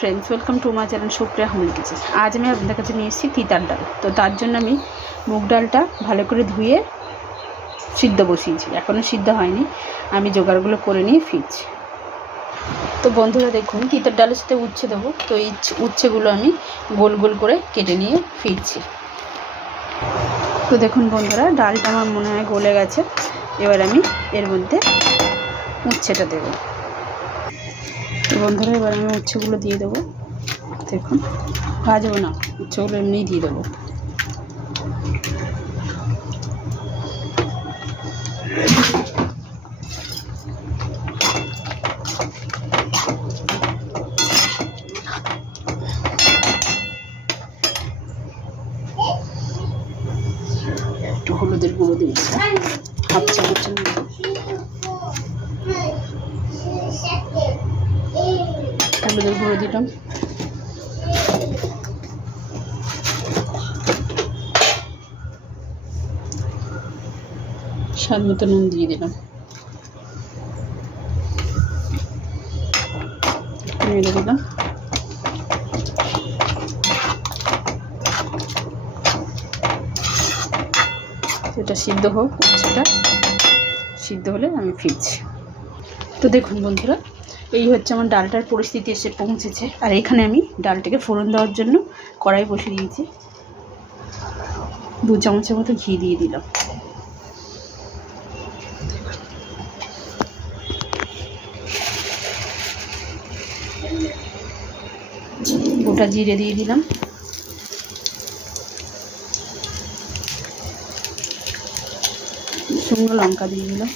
Friends, welcome to my channel Supriya home kitchen. আজ আমি আপনাদের কাছে নিয়ে এসেছি তিতার ডাল। তো তার জন্য আমি মুগ ডালটা ভালো করে ধুয়ে সিদ্ধ বসিয়েছি, এখনও সিদ্ধ হয়নি। আমি জোগাড়গুলো করে নিয়ে ফিরছি। তো বন্ধুরা দেখুন, তিতার ডালের সাথে উচ্ছে দেবো। তো এই উচ্ছেগুলো আমি গোল গোল করে কেটে নিয়ে ফিরছি। তো দেখুন বন্ধুরা, ডালটা আমার মনে হয় গলে গেছে। এবার আমি এর মধ্যে উচ্ছেটা দেবো। তো বন্ধুরা, এবার আমি উচ্ছেগুলো দিয়ে দেবো। দেখুন, ভাজবো না, উচ্ছেগুলো এমনিই দিয়ে দেবো। একটু হলুদের গুঁড়ো দিয়েছি, হাফ চামচের মতো হলুদের গুঁড়ো দিলাম। স্বাদ মতো নুন দিয়ে দিলাম। মেরে দিলাম। এটা সিদ্ধ হোক, উচ্ছেটা সিদ্ধ হলে আমি ফিরছি। তো দেখুন বন্ধুরা, এই হচ্ছে আমার ডালটার পরিস্থিতি এসে পৌঁছেছে। আর এখানে আমি ডালটাকে ফোড়ন দেওয়ার জন্য কড়াই বসিয়ে দিয়েছি। 2 চামচের মতো ঘি দিয়ে দিলাম। গোটা জিরে দিয়ে দিলাম। শুকনো লঙ্কা দিয়ে দিলাম।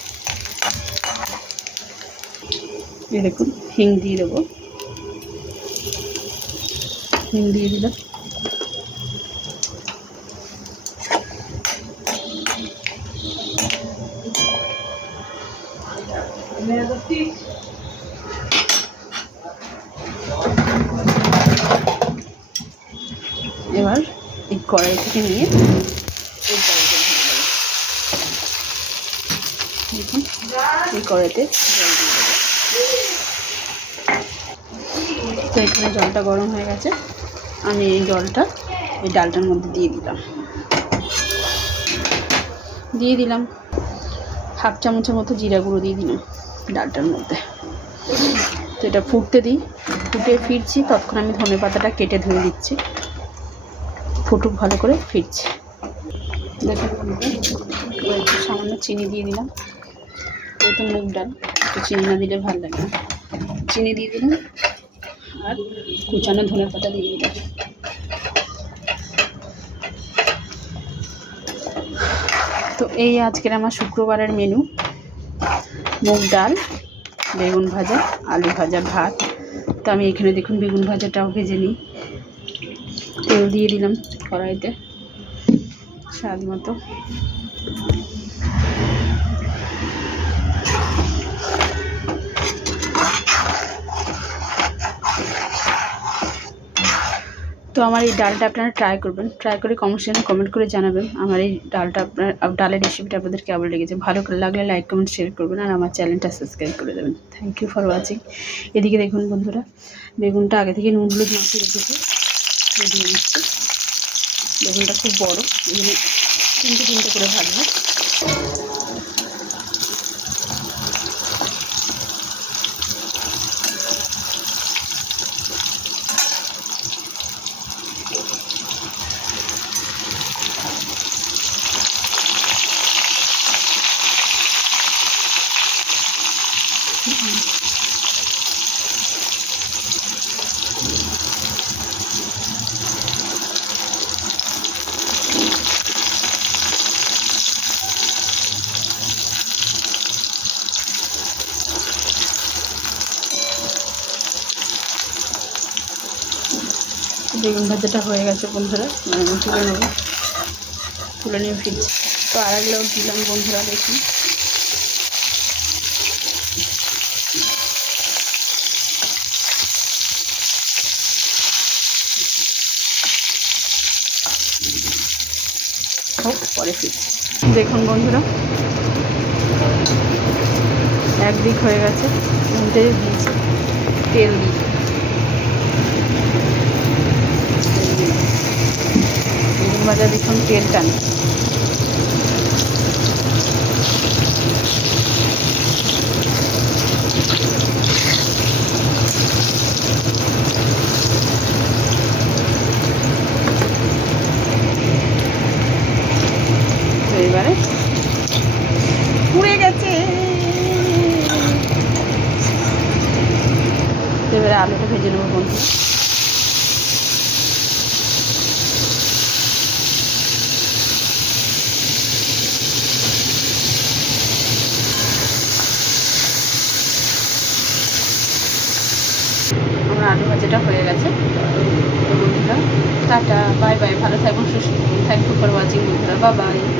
এই দেখুন, হিং দিয়ে দেবো। হিং দিয়ে দিলাম। এবার এই কড়াই থেকে নিয়ে এই কড়াইতে দেখুন, এই কড়াইতে জল দিয়ে দেবো। তো এখানে জলটা গরম হয়ে গেছে। আমি এই জলটা এই ডালটার মধ্যে দিয়ে দিলাম। হাফ চামচের মতো জিরা গুঁড়ো দিয়ে দিলাম ডালটার মধ্যে। তো এটা ফুটতে ফিরছি। ততক্ষণ আমি ধনে পাতাটা কেটে ধুয়ে দিচ্ছি। ফুটুক ভালো করে, ফিরছি। দেখুন, একটু সামান্য চিনি দিয়ে দিলাম। যেহেতু মুগ ডাল, একটু চিনি না দিলে ভালো লাগে না। চিনি দিয়ে দিলাম আর কুচানো ধনে পাতা দিয়ে দিলাম। তো এই আজকের আমার শুক্রবারের মেনু: মুগ ডাল, বেগুন ভাজা, আলু ভাজা, ভাত। তো আমি এখানে দেখুন বেগুন ভাজাটাও ভেজে নিই। তেল দিয়ে দিলাম কড়াইতে স্বাদ মতো। তো আমার এই ডালটা আপনারা ট্রাই করবেন, ট্রাই করে কমেন্ট করে জানাবেন আমার এই ডালের রেসিপিটা আপনাদের কেমন লেগেছে। ভালো লাগলে লাইক কমেন্ট শেয়ার করবেন আর আমার চ্যানেলটা সাবস্ক্রাইব করে দেবেন। Thank you for watching. এদিকে দেখুন বন্ধুরা, বেগুনটা আগে থেকে নুন হলুদ মাখিয়ে রেখেছি, দিয়ে দিচ্ছি। বেগুনটা খুব বড়, এগুলো 3টে করে ভাজবো। বেগুন ভাজাটা হয়ে গেছে বন্ধুরা, আমি তুলে নিয়ে ফিরছি। তো আর এক লোক দিলাম বন্ধুরা, দেখুন। হোক, পরে ফিরছি। দেখুন বন্ধুরা, একদিক হয়ে গেছে, উল্টে দিয়েছি তেল দিয়ে। ভাজা ভীষণ তেল টানে। তো এবারে পুড়ে গেছে। এবারে আলুটা ভেজে নেবো বন্ধু। আমার আলু ভাজাটা হয়ে গেছে। তো বন্ধুরা টাটা, বাই বাই, ভালো থাকবেন, সুস্থ থাকবেন। থ্যাংক ইউ ফর ওয়াচিং বন্ধুরা, বাই বাই।